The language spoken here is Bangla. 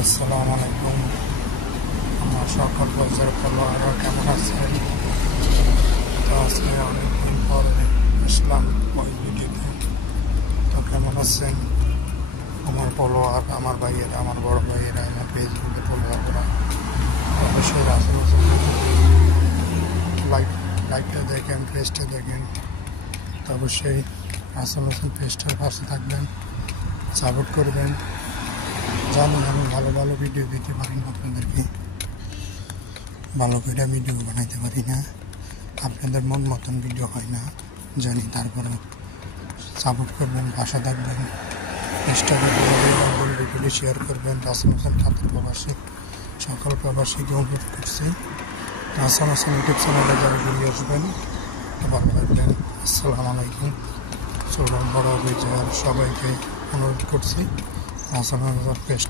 আসসালামু আলাইকুম। আমার সকল বছর ফলোয়াররা কেমন আছেন? তো আজকে অনেকদিন পরে আসলাম ওই ভিডিওতে। তো কেমন আছেন আমার ফলোয়ার, আমার ভাইয়েরা, আমার বড় ভাইয়েরা, আমার ফেসবুকে ফলোয়াররা? অবশ্যই লাইভটা দেখেন, পেজটা দেখেন। তো অবশ্যই রাসেল হোসেন পেজটার পাশে থাকবেন, সাপোর্ট করবেন। জানি আমি ভালো ভালো ভিডিও দিতে পারি না, আপনাদেরকে ভালো করে ভিডিও বানাইতে পারি না, আপনাদের মন মতন ভিডিও হয় না জানি। তারপরে সাপোর্ট করবেন, পাশে থাকবেন, চেষ্টা করবেন, ভিডিওটি শেয়ার করবেন। রাসেল হোসেন খাতের প্রবাসী সকল প্রবাসীকে অনুরোধ করছি, রাসেল হোসেন ইউটিউব চ্যানেলে যারা ঘুরে আসবেন ভালো থাকবেন। আসসালামু আলাইকুম। ছোট বড় বিজয় সবাইকে অনুরোধ করছি রাসেল হোসেন পেজ